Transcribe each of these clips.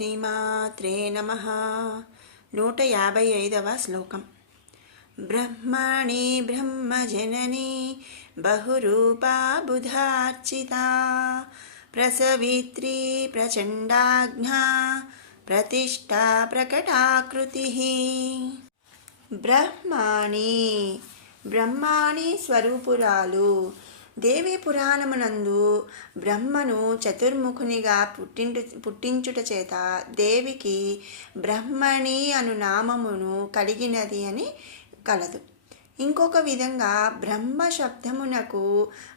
శ్రీమాత్రే నమః. 155వ శ్లోకం. బ్రహ్మాణి బ్రహ్మజనని బహురూపా బుధార్చితా ప్రసవిత్రీ ప్రచండాజ్ఞా ప్రతిష్టా ప్రకటాకృతి. బ్రహ్మాణి స్వరూపురాలు. దేవి పురాణమునందు బ్రహ్మను చతుర్ముఖునిగా పుట్టించుట చేత దేవికి బ్రహ్మణి అను నామమును కలిగినది అని కలదు. ఇంకొక విధంగా బ్రహ్మ శబ్దమునకు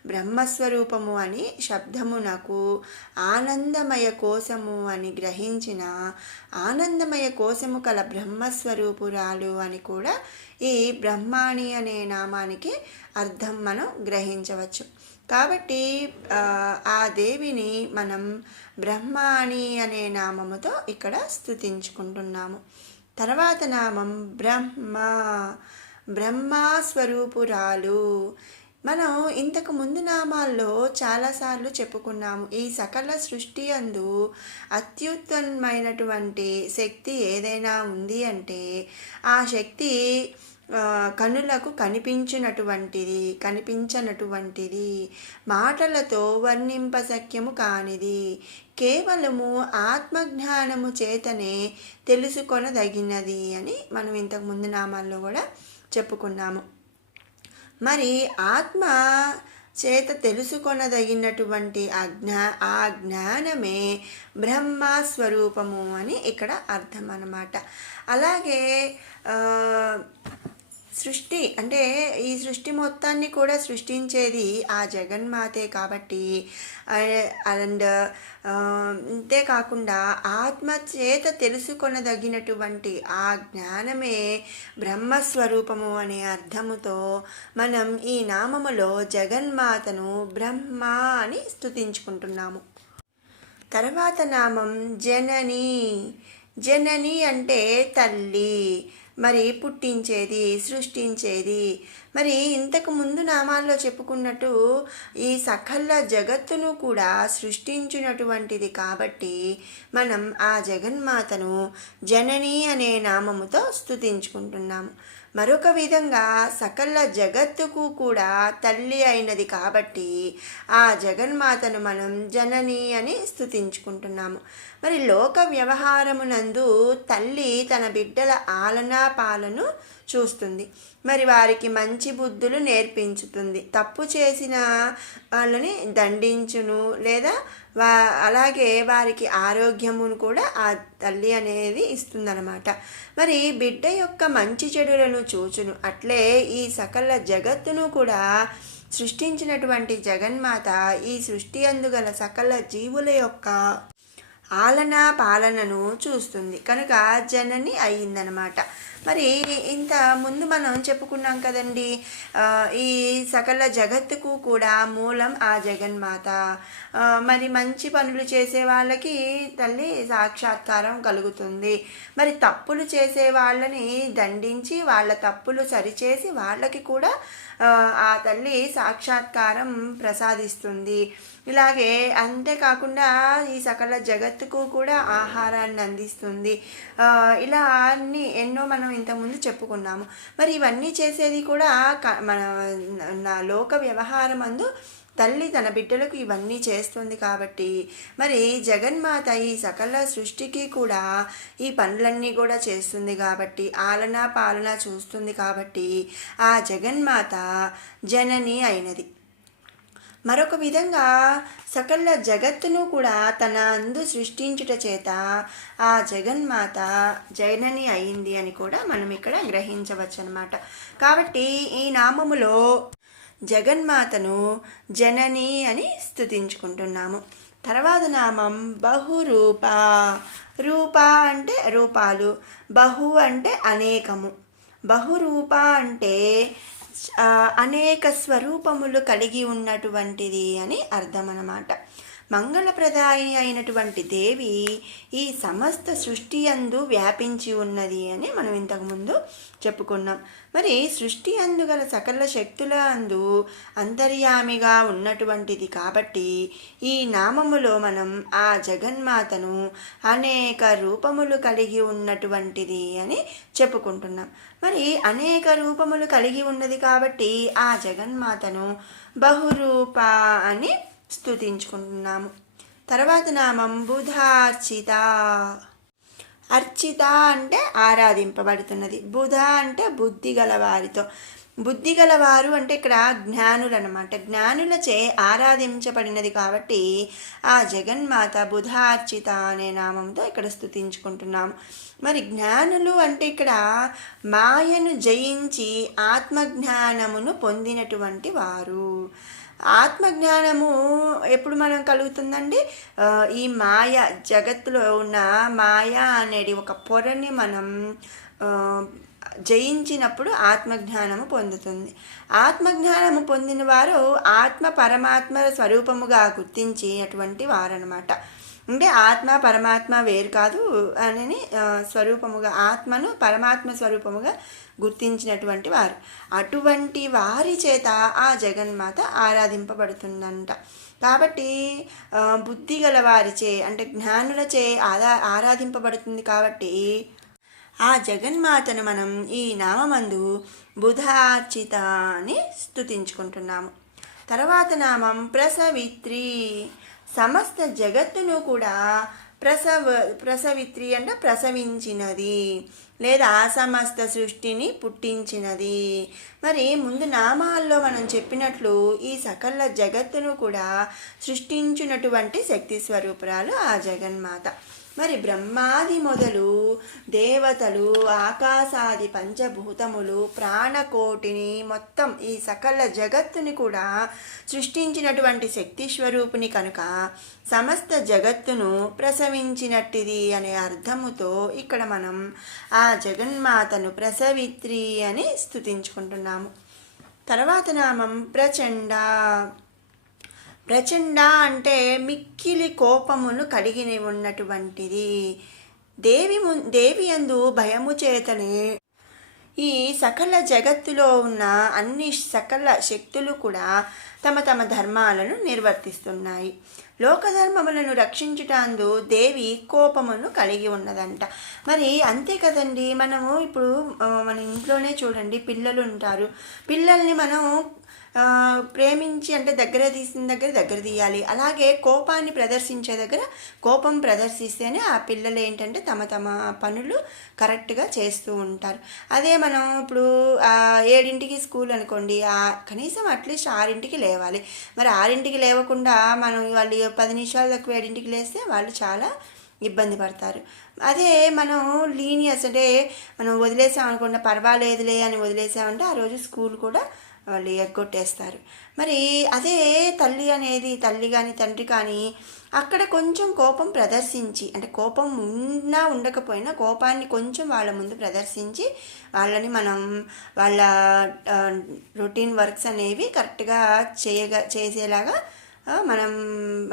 బ్రహ్మస్వరూపము అని, శబ్దమునకు ఆనందమయ కోశము అని గ్రహించిన ఆనందమయ కోశము కల బ్రహ్మస్వరూపురాలు అని కూడా ఈ బ్రహ్మాణి అనే నామానికి అర్థం మనం గ్రహించవచ్చు. కాబట్టి ఆ దేవిని మనం బ్రహ్మాణి అనే నామముతో ఇక్కడ స్తుతించుకుంటున్నాము. తర్వాత నామం బ్రహ్మస్వరూపురాలు. మనం ఇంతకు ముందు నామాల్లో చాలాసార్లు చెప్పుకున్నాము. ఈ సకల సృష్టి అందు అత్యుత్తమైనటువంటి శక్తి ఏదైనా ఉంది అంటే ఆ శక్తి కనులకు కనిపించనటువంటిది, మాటలతో వర్ణింపశక్యము కానిది, కేవలము ఆత్మజ్ఞానము చేతనే తెలుసుకొనదగినది అని మనం ఇంతకు ముందు నామాల్లో కూడా చెప్పుకున్నాము. మరి ఆత్మ చేత తెలుసుకొనదగినటువంటి ఆ జ్ఞానమే బ్రహ్మస్వరూపము అని ఇక్కడ అర్థం అన్నమాట. అలాగే సృష్టి అంటే ఈ సృష్టి మొత్తాన్ని కూడా సృష్టించేది ఆ జగన్మాతే కాబట్టి, అండ్ అంతేకాకుండా ఆత్మ చేత తెలుసుకొనదగినటువంటి ఆ జ్ఞానమే బ్రహ్మస్వరూపము అనే అర్థముతో మనం ఈ నామములో జగన్మాతను బ్రహ్మ అని స్తుతించుకుంటున్నాము. తర్వాత నామం జనని అంటే తల్లి, మరి పుట్టించేది, సృష్టించేది. మరి ఇంతకు ముందు నామాల్లో చెప్పుకున్నట్టు ఈ సకల జగత్తును కూడా సృష్టించినటువంటిది కాబట్టి మనం ఆ జగన్మాతను జనని అనే నామముతో స్తుతించుకుంటున్నాము. మరొక విధంగా సకల జగత్తుకు కూడా తల్లి అయినది కాబట్టి ఆ జగన్మాతను మనం జనని అని స్తుతించుకుంటున్నాము. మరి లోక వ్యవహారమునందు తల్లి తన బిడ్డల ఆలనా పాలను చూస్తుంది, మరి వారికి మంచి బుద్ధులు నేర్పించుతుంది, తప్పు చేసిన వాళ్ళని దండించును, లేదా అలాగే వారికి ఆరోగ్యమును కూడా ఆ తల్లి అనేది ఇస్తుందన్నమాట. మరి బిడ్డ యొక్క మంచి చెడులను చూచును. అట్లే ఈ సకల జగత్తును కూడా సృష్టించినటువంటి జగన్మాత ఈ సృష్టి అందుగల సకల జీవుల యొక్క ఆలనా పాలనను చూస్తుంది కనుక జనని అయిందనమాట. మరి ఇంత ముందు మనం చెప్పుకున్నాం కదండి, ఈ సకల జగత్తుకు కూడా మూలం ఆ జగన్మాత. మరి మంచి పనులు చేసే వాళ్ళకి తల్లి సాక్షాత్కారం కలుగుతుంది, మరి తప్పులు చేసే వాళ్ళని దండించి వాళ్ళ తప్పులు సరిచేసి వాళ్ళకి కూడా ఆ తల్లి సాక్షాత్కారం ప్రసాదిస్తుంది. ఇలాగే అంతేకాకుండా ఈ సకల జగత్తుకు కూడా ఆహారాన్ని అందిస్తుంది. ఇలా అన్ని ఎన్నో మనం ఇంతకుముందు చెప్పుకున్నాము. మరి ఇవన్నీ చేసేది కూడా మన లోక వ్యవహారం అందు తల్లి తన బిడ్డలకు ఇవన్నీ చేస్తుంది కాబట్టి మరి జగన్మాత ఈ సకల సృష్టికి కూడా ఈ పనులన్నీ కూడా చేస్తుంది కాబట్టి, ఆలనా పాలన చూస్తుంది కాబట్టి ఆ జగన్మాత జనని అయినది. మరొక విధంగా సకల జగత్తును కూడా తన అందు సృష్టించుట చేత ఆ జగన్మాత జనని అయింది అని కూడా మనం ఇక్కడ గ్రహించవచ్చు అన్నమాట. కాబట్టి ఈ నామములో జగన్మాతను జనని అని స్తుతించుకుంటున్నాము. తర్వాత నామం బహురూప. రూప అంటే రూపాలు, బహు అంటే అనేకము, బహురూప అంటే అనేక స్వరూపములు కలిగి ఉన్నటువంటిది అని అర్థం అన్నమాట. మంగళప్రదాయి అయినటువంటి దేవి ఈ సమస్త సృష్టి యందు వ్యాపించి ఉన్నది అని మనం ఇంతకుముందు చెప్పుకున్నాం. మరి సృష్టి అందు గల సకల శక్తుల అందు అంతర్యామిగా ఉన్నటువంటిది కాబట్టి ఈ నామములో మనం ఆ జగన్మాతను అనేక రూపములు కలిగి ఉన్నటువంటిది అని చెప్పుకుంటున్నాం. మరి అనేక రూపములు కలిగి ఉన్నది కాబట్టి ఆ జగన్మాతను బహురూప అని స్తుతించుకుంటున్నాము. తర్వాత నామం బుధార్చిత. అర్చిత అంటే ఆరాధింపబడుతున్నది, బుధ అంటే బుద్ధి గలవారితో. బుద్ధి గలవారు అంటే ఇక్కడ జ్ఞానులు అనమాట. జ్ఞానులచే ఆరాధించబడినది కాబట్టి ఆ జగన్మాత బుధార్చిత అనే నామంతో ఇక్కడ స్తుతించుకుంటున్నాము. మరి జ్ఞానులు అంటే ఇక్కడ మాయను జయించి ఆత్మజ్ఞానమును పొందినటువంటి వారు. ఆత్మజ్ఞానము ఎప్పుడు మనం కలుగుతుందండి? ఈ మాయ జగత్తులో ఉన్న మాయ అనేది ఒక పొరని మనం జయించినప్పుడు ఆత్మజ్ఞానము పొందుతుంది. ఆత్మజ్ఞానము పొందిన వారు ఆత్మ పరమాత్మ స్వరూపముగా గుర్తించేటువంటి వారనమాట. అంటే ఆత్మ పరమాత్మ వేరు కాదు అని స్వరూపముగా ఆత్మను పరమాత్మ స్వరూపముగా గుర్తించినటువంటి వారు. అటువంటి వారి చేత ఆ జగన్మాత ఆరాధింపబడుతుందంట. కాబట్టి బుద్ధి గల వారిచే అంటే జ్ఞానులచే ఆరాధింపబడుతుంది. కాబట్టి ఆ జగన్మాతను మనం ఈ నామందు బుధార్చిత అని స్తుతించుకుంటున్నాము. తర్వాత నామం ప్రసవిత్రి. సమస్త జగత్తును కూడా ప్రసవిత్రి అంటే ప్రసవించినది లేదా సమస్త సృష్టిని పుట్టించినది. మరి ముందు నామాల్లో మనం చెప్పినట్లు ఈ సకల జగత్తును కూడా సృష్టించినటువంటి శక్తి స్వరూపురాలు ఆ జగన్మాత. మరి బ్రహ్మాది మొదలు దేవతలు, ఆకాశాది పంచభూతములు, ప్రాణకోటిని మొత్తం ఈ సకల జగత్తుని కూడా సృష్టించినటువంటి శక్తి స్వరూపిణి కనుక సమస్త జగత్తును ప్రసవించినట్టిది అనే అర్థముతో ఇక్కడ మనం ఆ జగన్మాతను ప్రసవిత్రి అని స్తుతించుకుంటున్నాము. తర్వాత నామం ప్రచండ. ప్రచండ అంటే మిక్కిలి కోపమును కలిగి ఉన్నటువంటిది. దేవి యందు భయము చేతనే ఈ సకల జగత్తులో ఉన్న అన్ని సకల శక్తులు కూడా తమ తమ ధర్మాలను నిర్వర్తిస్తున్నాయి. లోకధర్మములను రక్షించుటందు దేవి కోపమును కలిగి ఉన్నదంట. మరి అంతే కదండి, మనము ఇప్పుడు మన ఇంట్లోనే చూడండి, పిల్లలు ఉంటారు. పిల్లల్ని మనం ప్రేమించి అంటే దగ్గర తీయాలి. అలాగే కోపాన్ని ప్రదర్శించే దగ్గర కోపం ప్రదర్శిస్తేనే ఆ పిల్లలు ఏంటంటే తమ తమ పనులు కరెక్ట్గా చేస్తూ ఉంటారు. అదే మనం ఇప్పుడు 7ంటికి స్కూల్ అనుకోండి, కనీసం అట్లీస్ట్ 6ంటికి లేవాలి. మరి 6ంటికి లేవకుండా మనం వాళ్ళు 10 నిమిషాలు తక్కువ 7ంటికి లేస్తే వాళ్ళు చాలా ఇబ్బంది పడతారు. అదే మనం లీనియస్ అంటే మనం వదిలేసామనుకోండి, పర్వాలేదులే అని వదిలేసామంటే ఆ రోజు స్కూల్ కూడా వాళ్ళు ఎగ్గొట్టేస్తారు. మరి అదే తల్లి కానీ తండ్రి కానీ అక్కడ కొంచెం కోపం ప్రదర్శించి, అంటే కోపం ఉన్నా ఉండకపోయినా కోపాన్ని కొంచెం వాళ్ళ ముందు ప్రదర్శించి వాళ్ళని మనం వాళ్ళ రొటీన్ వర్క్స్ అనేవి కరెక్ట్గా చేసేలాగా మనం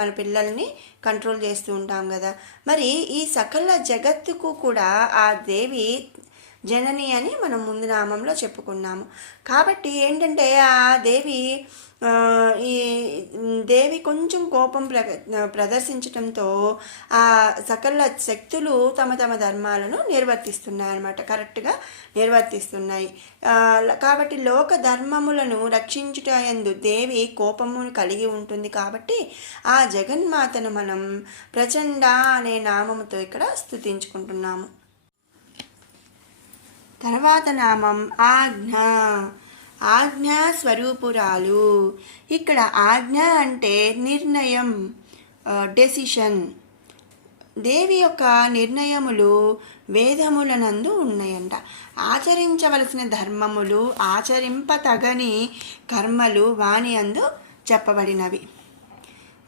మన పిల్లల్ని కంట్రోల్ చేస్తూ ఉంటాం కదా. మరి ఈ సకల జగత్తుకు కూడా ఆ దేవి జనని అని మనం ముందు నామంలో చెప్పుకున్నాము. కాబట్టి ఏంటంటే ఆ దేవి కొంచెం కోపం ప్రదర్శించటంతో ఆ సకల శక్తులు తమ తమ ధర్మాలను నిర్వర్తిస్తున్నాయి అన్నమాట, కరెక్ట్గా నిర్వర్తిస్తున్నాయి. కాబట్టి లోక ధర్మములను రక్షించుటయందు దేవి కోపమును కలిగి ఉంటుంది. కాబట్టి ఆ జగన్మాతను మనం ప్రచండ అనే నామముతో ఇక్కడ స్తుతించుకుంటున్నాము. తర్వాత నామం ఆజ్ఞ. ఆజ్ఞా స్వరూపురాలు. ఇక్కడ ఆజ్ఞ అంటే నిర్ణయం, డెసిషన్. దేవి యొక్క నిర్ణయములు వేదములనందు ఉన్నాయంట. ఆచరించవలసిన ధర్మములు, ఆచరింపతగని కర్మలు వాని అందు చెప్పబడినవి.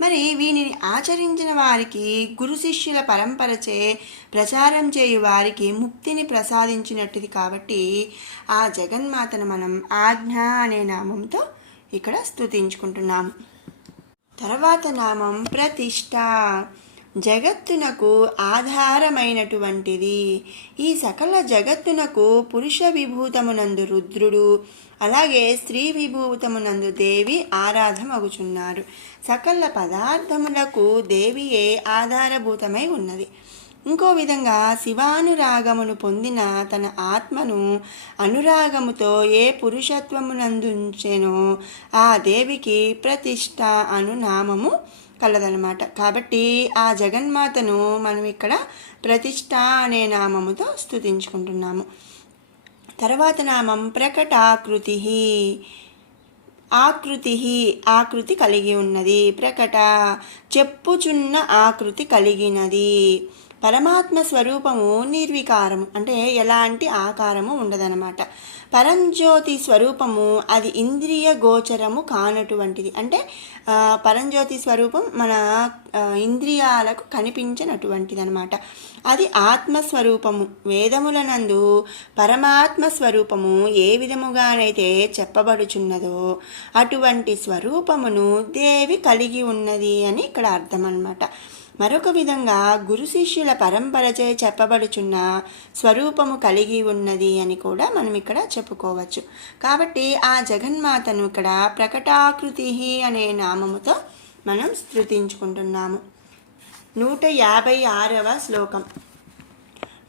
మరి వీనిని ఆచరించిన వారికి గురు శిష్యుల పరంపరచే ప్రచారం చేయు వారికి ముక్తిని ప్రసాదించినట్టుది. కాబట్టి ఆ జగన్మాతను మనం ఆజ్ఞ అనే నామంతో ఇక్కడ స్తుతించుకుంటున్నాము. తర్వాత నామం ప్రతిష్ట, జగత్తునకు ఆధారమైనటువంటిది. ఈ సకల జగత్తునకు పురుష విభూతమునందు రుద్రుడు, అలాగే స్త్రీ విభూతమునందు దేవి ఆరాధమగుచున్నారు. సకల పదార్థములకు దేవియే ఆధారభూతమై ఉన్నది. ఇంకో విధంగా శివానురాగమును పొందిన తన ఆత్మను అనురాగముతో ఏ పురుషత్వమునందుంచెనో ఆ దేవికి ప్రతిష్ట అను నామము కలదనమాట. కాబట్టి ఆ జగన్మాతను మనం ఇక్కడ ప్రతిష్ట అనే నామముతో స్తుతించుకుంటున్నాము. తర్వాత నామం ప్రకటాకృతి, ఆకృతి కలిగి ఉన్నది. ప్రకట, చెప్పుచున్న ఆకృతి కలిగినది. పరమాత్మ స్వరూపము నిర్వికారము, అంటే ఎలాంటి ఆకారము ఉండదనమాట. పరంజ్యోతి స్వరూపము అది ఇంద్రియ గోచరము కానటువంటిది, అంటే పరంజ్యోతి స్వరూపం మన ఇంద్రియాలకు కనిపించినటువంటిది అనమాట. అది ఆత్మస్వరూపము. వేదములనందు పరమాత్మ స్వరూపము ఏ విధముగానైతే చెప్పబడుచున్నదో అటువంటి స్వరూపమును దేవి కలిగి ఉన్నది అని ఇక్కడ అర్థం అన్నమాట. మరొక విధంగా గురు శిష్యుల పరంపరచే చెప్పబడుచున్న స్వరూపము కలిగి ఉన్నది అని కూడా మనం ఇక్కడ చెప్పుకోవచ్చు. కాబట్టి ఆ జగన్మాతను ఇక్కడ ప్రకటాకృతి అనే నామముతో మనం స్తుతించుకుంటున్నాము. 156వ శ్లోకం.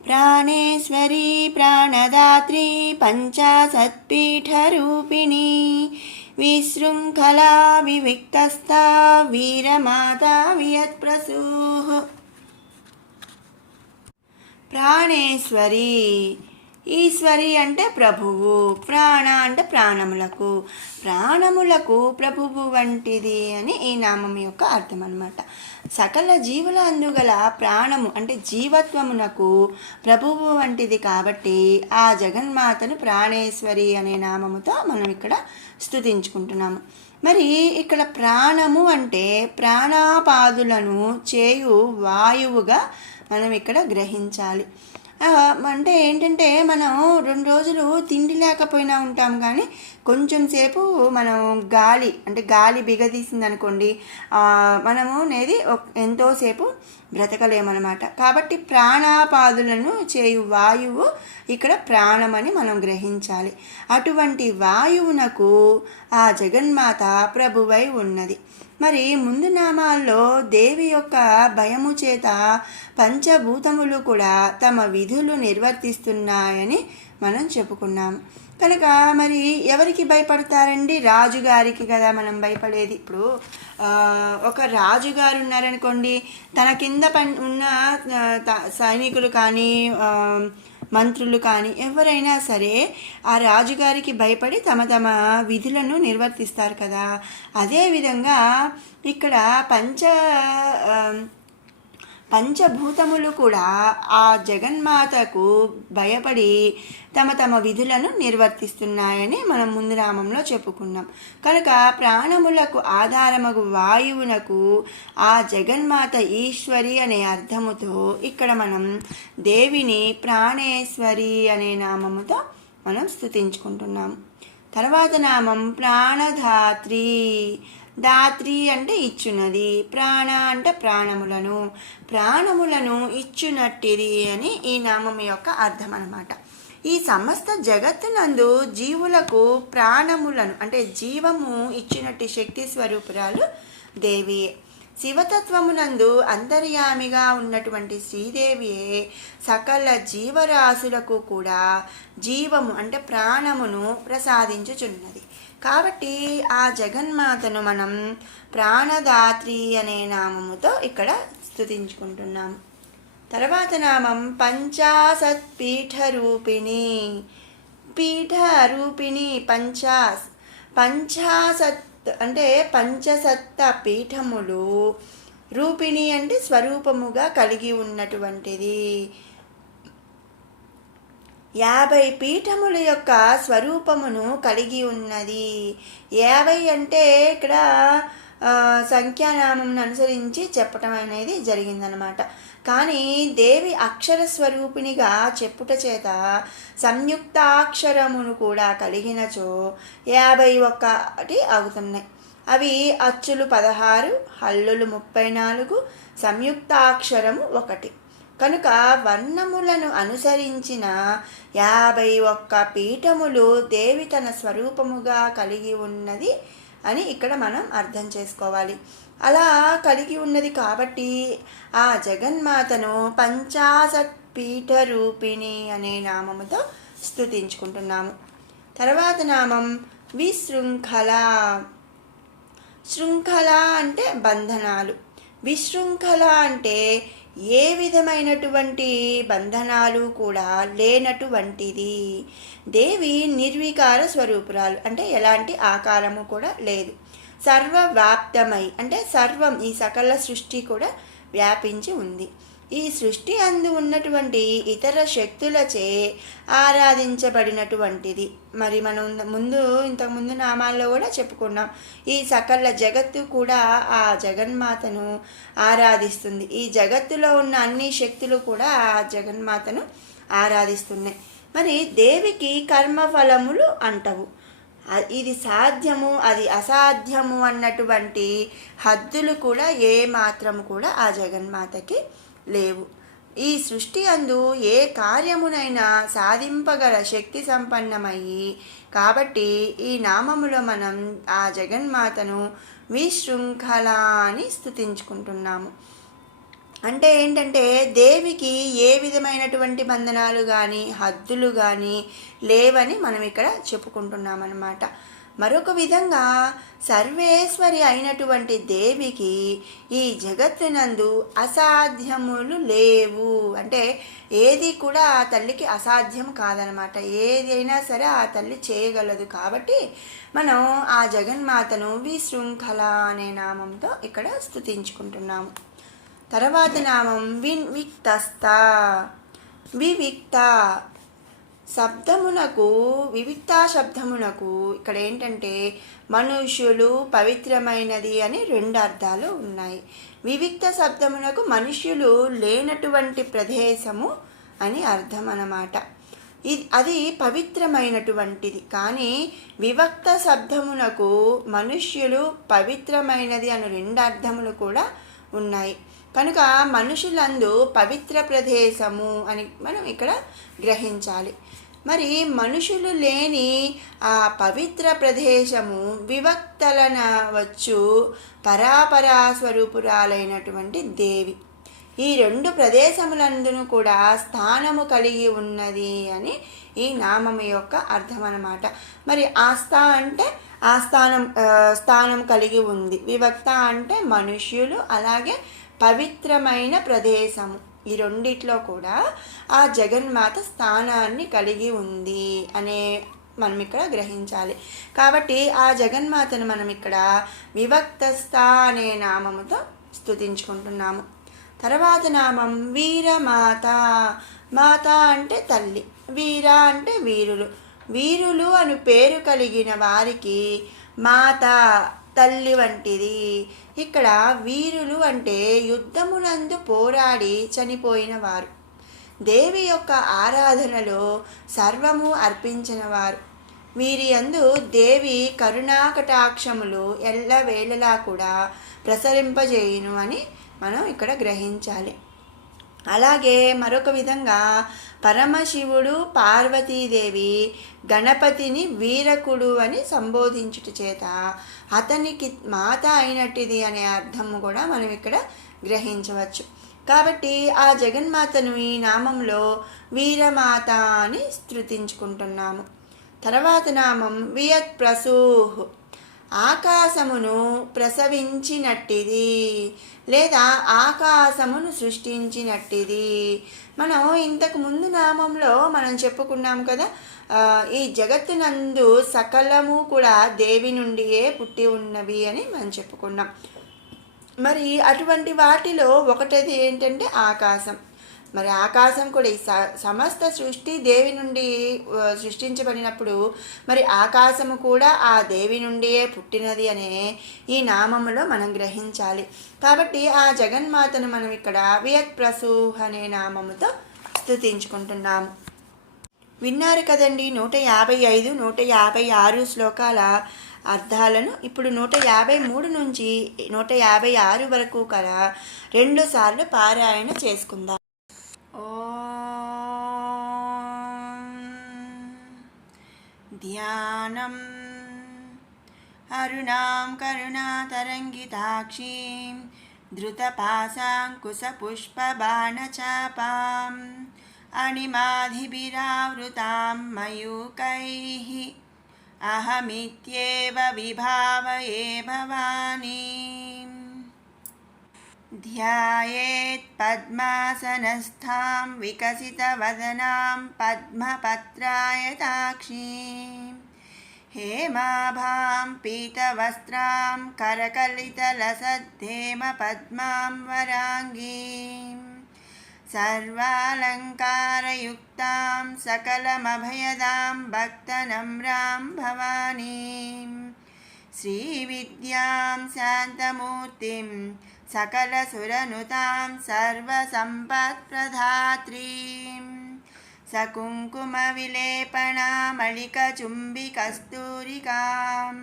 ప్రాణేశ్వరీ ప్రాణదాత్రి పంచాసత్పీఠరూపిణి విశృంఖలా వివిక్తస్థా వీరమాతా వియత్ప్రసూః. ప్రాణేశ్వరి, ఈశ్వరి అంటే ప్రభువు, ప్రాణ అంటే ప్రాణములకు ప్రభువు వంటిది అని ఈ నామం యొక్క అర్థం అన్నమాట. సకల జీవుల అందుగల ప్రాణము అంటే జీవత్వమునకు ప్రభువు వంటిది కాబట్టి ఆ జగన్మాతను ప్రాణేశ్వరి అనే నామముతో మనం ఇక్కడ స్తుతించుకుంటున్నాము. మరి ఇక్కడ ప్రాణము అంటే ప్రాణాపాదులను చేయు వాయువుగా మనం ఇక్కడ గ్రహించాలి. అంటే ఏంటంటే మనం 2 రోజులు తిండి లేకపోయినా ఉంటాం, కానీ కొంచెం సేపు మనం గాలి బిగదీసింది అనుకోండి, మనము అనేది ఎంతోసేపు బ్రతకలేమన్నమాట. కాబట్టి ప్రాణాపాదులను చేయు వాయువు ఇక్కడ ప్రాణమని మనం గ్రహించాలి. అటువంటి వాయువునకు ఆ జగన్మాత ప్రభువై ఉన్నది. మరి ముందు నామాల్లో దేవి యొక్క భయము చేత పంచభూతములు కూడా తమ విధులు నిర్వర్తిస్తున్నాయని మనం చెప్పుకున్నాం. కనుక మరి ఎవరికి భయపడతారండి? రాజుగారికి కదా మనం భయపడేది. ఇప్పుడు ఒక రాజుగారు ఉన్నారనుకోండి, తన కింద ఉన్న సైనికులు కానీ మంత్రులు కానీ ఎవరైనా సరే ఆ రాజుగారికి భయపడి తమ విధులను నిర్వర్తిస్తారు కదా. అదేవిధంగా ఇక్కడ పంచభూతములు కూడా ఆ జగన్మాతకు భయపడి తమ విధులను నిర్వర్తిస్తున్నాయని మనం ముందు నామంలో చెప్పుకున్నాం. కనుక ప్రాణములకు ఆధారమగు వాయువునకు ఆ జగన్మాత ఈశ్వరి అనే అర్థముతో ఇక్కడ మనం దేవిని ప్రాణేశ్వరి అనే నామముతో మనం స్తుతించుకుంటున్నాం. తర్వాత నామం ప్రాణధాత్రి. దాత్రి అంటే ఇచ్చున్నది, ప్రాణ అంటే ప్రాణములను ఇచ్చునట్టిది అని ఈ నామం యొక్క అర్థం అన్నమాట. ఈ సమస్త జగత్తునందు జీవులకు ప్రాణములను అంటే జీవము ఇచ్చినట్టి శక్తి స్వరూపురాలు దేవియే. శివతత్వమునందు అంతర్యామిగా ఉన్నటువంటి శ్రీదేవియే సకల జీవరాశులకు కూడా జీవము అంటే ప్రాణమును ప్రసాదించుచున్నది. కాబట్టి ఆ జగన్మాతను మనం ప్రాణదాత్రి అనే నామముతో ఇక్కడ స్తుతించుకుంటున్నాము. తర్వాత నామం పంచాసత్పీఠరూపిణి. పీఠరూపిణి పంచాసత్ అంటే పంచసత్త పీఠములు, రూపిణి అంటే స్వరూపముగా కలిగి ఉన్నటువంటిది. 50 పీఠముల యొక్క స్వరూపమును కలిగి ఉన్నది. 50 అంటే ఇక్కడ సంఖ్యానామం అనుసరించి చెప్పటం అనేది జరిగిందనమాట. కానీ దేవి అక్షర స్వరూపిణిగా చెప్పుట చేత సంయుక్తాక్షరమును కూడా కలిగినచో 51 అవుతున్నాయి. అవి అచ్చులు 16, హల్లులు 34, సంయుక్తాక్షరము 1. కనుక వర్ణములను అనుసరించిన 51 పీఠములు దేవి తన స్వరూపముగా కలిగి ఉన్నది అని ఇక్కడ మనం అర్థం చేసుకోవాలి. అలా కలిగి ఉన్నది కాబట్టి ఆ జగన్మాతను పంచాశత్ పీఠ రూపిణి అనే నామముతో స్తుతించుకుంటున్నాము. తర్వాత నామం విశృంఖల. శృంఖల అంటే బంధనాలు, విశృంఖల అంటే ఏ విధమైనటువంటి బంధనాలు కూడా లేనటువంటిది. దేవి నిర్వికార స్వరూపురాలు అంటే ఎలాంటి ఆకారము కూడా లేదు. సర్వవ్యాప్తమై అంటే సర్వం, ఈ సకల సృష్టి కూడా వ్యాపించి ఉంది. ఈ సృష్టి అందు ఉన్నటువంటి ఇతర శక్తులచే ఆరాధించబడినటువంటిది. మరి మనం ఇంతకుముందు నామాల్లో కూడా చెప్పుకున్నాం. ఈ సకల జగత్తు కూడా ఆ జగన్మాతను ఆరాధిస్తుంది. ఈ జగత్తులో ఉన్న అన్ని శక్తులు కూడా ఆ జగన్మాతను ఆరాధిస్తున్నాయి. మరి దేవికి కర్మఫలములు అంటవు. ఇది సాధ్యము, అది అసాధ్యము అన్నటువంటి హద్దులు కూడా ఏ మాత్రము కూడా ఆ జగన్మాతకి లేవు. ఈ సృష్టి అందు ఏ కార్యమునైనా సాధింపగల శక్తి సంపన్నమయ్యి కాబట్టి ఈ నామములో మనం ఆ జగన్మాతను విశృంఖల అని స్తుతించుకుంటున్నాము. అంటే ఏంటంటే దేవికి ఏ విధమైనటువంటి బంధనాలు కానీ హద్దులు కానీ లేవని మనం ఇక్కడ చెప్పుకుంటున్నామన్నమాట. మరొక విధంగా సర్వేశ్వరి అయినటువంటి దేవికి ఈ జగత్తునందు అసాధ్యములు లేవు. అంటే ఏది కూడా ఆ తల్లికి అసాధ్యం కాదనమాట. ఏదైనా సరే ఆ తల్లి చేయగలదు. కాబట్టి మనం ఆ జగన్మాతను విశృంఖల అనే నామంతో ఇక్కడ స్తుతించుకుంటున్నాము. తర్వాత నామం వివిక్తస్థ. వివిక్త శబ్దమునకు, వివిక్త శబ్దమునకు ఇక్కడ ఏంటంటే మనుష్యులు, పవిత్రమైనది అని 2 అర్థాలు ఉన్నాయి. వివిక్త శబ్దమునకు మనుష్యులు లేనటువంటి ప్రదేశము అని అర్థం అన్నమాట. అది పవిత్రమైనటువంటిది. కానీ వివక్త శబ్దమునకు మనుష్యులు, పవిత్రమైనది అని 2 అర్థములు కూడా ఉన్నాయి. కనుక మనుషులందు పవిత్ర ప్రదేశము అని మనం ఇక్కడ గ్రహించాలి. మరి మనుషులు లేని ఆ పవిత్ర ప్రదేశము వివక్తలన వచ్చు పరాపరా స్వరూపురాలైనటువంటి దేవి. ఈ 2 ప్రదేశములందును కూడా స్థానము కలిగి ఉన్నది అని ఈ నామము యొక్క అర్థం అన్నమాట. మరి ఆస్థ అంటే ఆ స్థానం కలిగి ఉంది. వివక్త అంటే మనుష్యులు, అలాగే పవిత్రమైన ప్రదేశము. ఈ రెండిట్లో కూడా ఆ జగన్మాత స్థానాన్ని కలిగి ఉంది అనే మనం ఇక్కడ గ్రహించాలి. కాబట్టి ఆ జగన్మాతను మనం ఇక్కడ వివక్తస్థ అనే నామముతో స్తుతించుకుంటున్నాము. తర్వాత నామం వీరమాత. మాత అంటే తల్లి, వీర అంటే వీరులు. వీరులు అను పేరు కలిగిన వారికి మాత తల్లి వంటిది. ఇక్కడ వీరులు అంటే యుద్ధమునందు పోరాడి చనిపోయిన వారు, దేవి యొక్క ఆరాధనలో సర్వము అర్పించిన వారు. వీరి యందు దేవి కరుణాకటాక్షములు ఎల్లవేళలా కూడా ప్రసరింపజేయును అని మనం ఇక్కడ గ్రహించాలి. అలాగే మరొక విధంగా పరమశివుడు, పార్వతీదేవి గణపతిని వీరకుడు అని సంబోధించుట చేత అతనికి మాత అయినట్టిది అనే అర్థము కూడా మనం ఇక్కడ గ్రహించవచ్చు. కాబట్టి ఆ జగన్మాతను ఈ నామంలో వీరమాత అని స్తుతించుకుంటున్నాము. తర్వాత నామం వియత్ ప్రసూహ్. ఆకాశమును ప్రసవించినట్టిది లేదా ఆకాశమును సృష్టించినట్టిది. మనం ఇంతకు ముందు నామంలో మనం చెప్పుకున్నాం కదా, ఈ జగత్తునందు సకలము కూడా దేవి నుండియే పుట్టి ఉన్నవి అని మనం చెప్పుకున్నాం. మరి అటువంటి వాటిలో ఒకటిది ఏంటంటే ఆకాశం. మరి ఆకాశం కూడా ఈ సమస్త సృష్టి దేవి నుండి సృష్టించబడినప్పుడు మరి ఆకాశము కూడా ఆ దేవి నుండియే పుట్టినది అనే ఈ నామములో మనం గ్రహించాలి. కాబట్టి ఆ జగన్మాతను మనం ఇక్కడ వియత్ ప్రసూహ్ అనే నామముతో స్తుతించుకుంటున్నాము. విన్నారు కదండి 155, 156 శ్లోకాల అర్థాలను. ఇప్పుడు 153 నుంచి 156 వరకు కల 2 సార్లు పారాయణ చేసుకుందాం. ఓం ధ్యానం అరుణాం కరుణాతరంగితాక్షీం ధృతపాశాంకుశపుష్పబాణచాపాం అణిమాధిభిరావృతాం మయూకైః అహమిత్యేవ విభావయే భవానీం. ధ్యాయేత్ పద్మాసనస్థాం వికసితవదనాం పద్మపత్రాయతాక్షీం హేమాభాం పీతవస్త్రాం కరకలితలసద్ధేమపద్మాం వరాంగీం సర్వాలంకారయుక్తాం సకలమభయదాం భక్తనమ్రాం భవానీం శ్రీవిద్యాం శాంతమూర్తిం సకలసురనుతాం సర్వసంపత్ప్రదాత్రీం సకుంకుమవిలేపనామళికచుంబికస్తూరికాం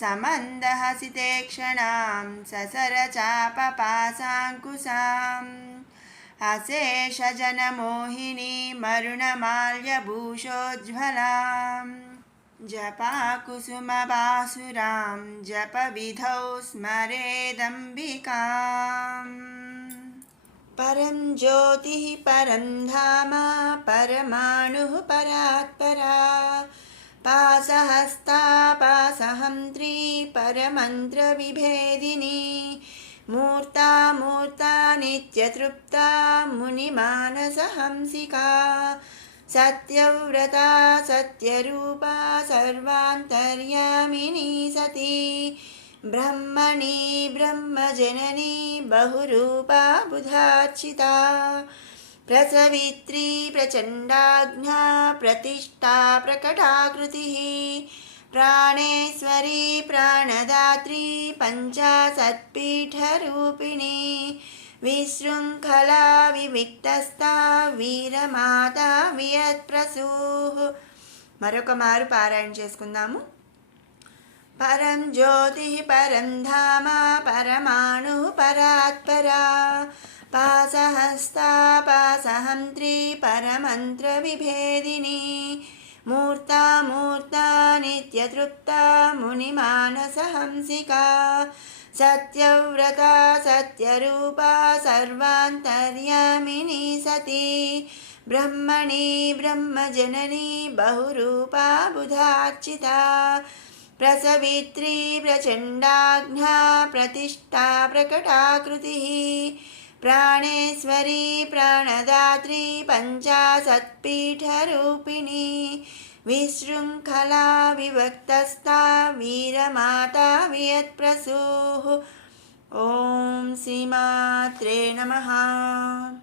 సమందహసితేక్షణాం ససరచాపపాశాంకుశాం అశేషజనమోహినీ మరుణమాల్యభూషోజ్వలాం జపాకుసుమబాసురాం జపవిధౌ స్మరేదంబికాం. పరం జ్యోతి పరం ధామ పరమాణుః పరాత్పరా పాసహస్తా పాసహంత్రీ పరమంత్రవిభేదినీ మూర్తా మూర్తా నిత్యతృప్తా మునిమానసహంసికా సత్యవ్రతా సత్యరూపా సర్వాంతర్యామినీ సతీ బ్రహ్మణి బ్రహ్మజననీ బహురూపా బుధార్చితా ప్రసవిత్రీ ప్రచండాజ్ఞా ప్రతిష్టా ప్రకటాకృతిః ప్రాణేశ్వరీ ప్రాణదాత్రీ పంచాశత్పీఠరూపిణీ విశృంఖలా వివిక్తస్థా వీరమాతా వియత్ప్రసూః. మరొక మారు పారాయణ చేసుకుందాము. పరం జ్యోతి పరం ధామ పరమాణుః పరాత్పరా పాసహస్తా పాసహంత్రీ పరమంత్రవిభేదినీ మూర్తా మూర్తా నిత్యతృప్తా మునిమానసహంసికా సత్యవ్రతా సత్యరూపా సర్వాంతర్యామినీ సతీ బ్రహ్మణి బ్రహ్మజననీ బహురూపా బుధార్చితా ప్రసవిత్రీ ప్రచండాజ్ఞా ప్రతిష్టా ప్రకటాకృతిః ప్రాణేశ్వరీ ప్రాణదాత్రీ పంచాశత్పీఠరూపిణీ విశృంఖలా వివక్తస్థా వీరమాతా వియత్ప్రసూః. ఓం శ్రీమాత్రే నమః.